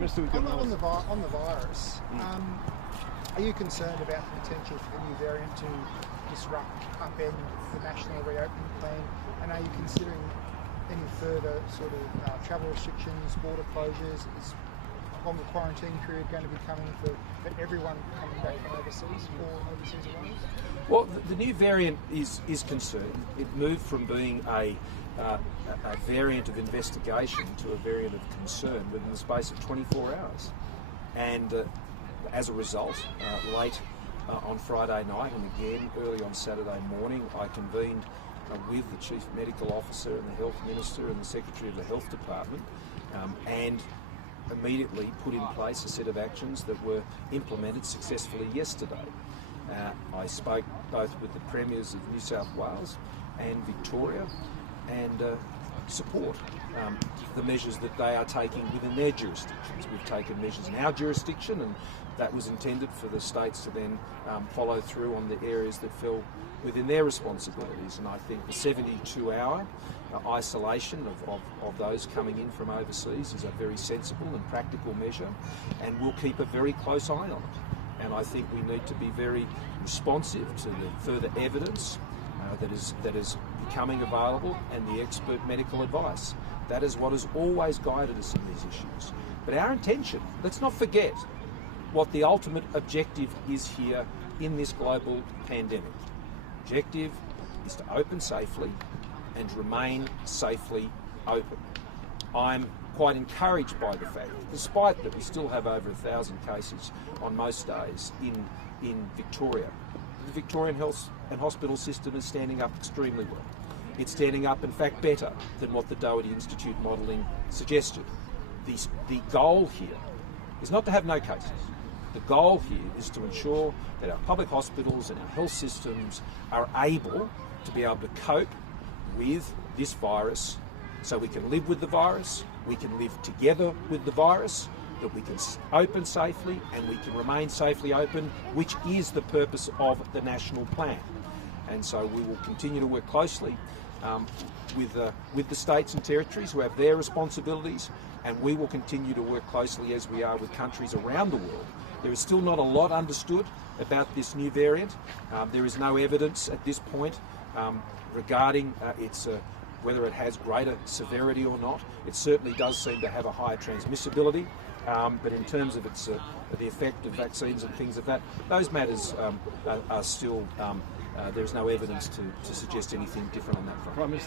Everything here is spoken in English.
On the virus, are you concerned about the potential for the new variant to disrupt, upend the national reopening plan? And are you considering any further sort of travel restrictions, border closures? Is a longer quarantine period going to be coming for everyone coming back from overseas or overseas arrivals? Well, the new variant is concerned. It moved from being a variant of investigation to a variant of concern within the space of 24 hours. And as a result, late on Friday night and again early on Saturday morning, I convened with the Chief Medical Officer and the Health Minister and the Secretary of the Health Department and immediately put in place a set of actions that were implemented successfully yesterday. I spoke both with the Premiers of New South Wales and Victoria and support the measures that they are taking within their jurisdictions. We've taken measures in our jurisdiction, and that was intended for the states to then follow through on the areas that fell within their responsibilities. And I think the 72-hour isolation of those coming in from overseas is a very sensible and practical measure, and we'll keep a very close eye on it. And I think we need to be very responsive to the further evidence that is becoming available and the expert medical advice. That is what has always guided us in these issues. But our intention, let's not forget what the ultimate objective is here in this global pandemic. Objective is to open safely and remain safely open. I'm quite encouraged by the fact, despite that we still have over 1,000 cases on most days in Victoria, the Victorian health and hospital system is standing up extremely well. It's standing up, in fact, better than what the Doherty Institute modelling suggested. The goal here is not to have no cases. The goal here is to ensure that our public hospitals and our health systems are able to cope with this virus, so we can live with the virus, we can live together with the virus, that we can open safely and we can remain safely open, which is the purpose of the national plan. And so we will continue to work closely with the states and territories who have their responsibilities, and we will continue to work closely as we are with countries around the world. There is still not a lot understood about this new variant. There is no evidence at this point regarding whether it has greater severity or not. It certainly does seem to have a higher transmissibility, but in terms of the effect of vaccines and things of that, those matters are still, there is no evidence to suggest anything different on that front.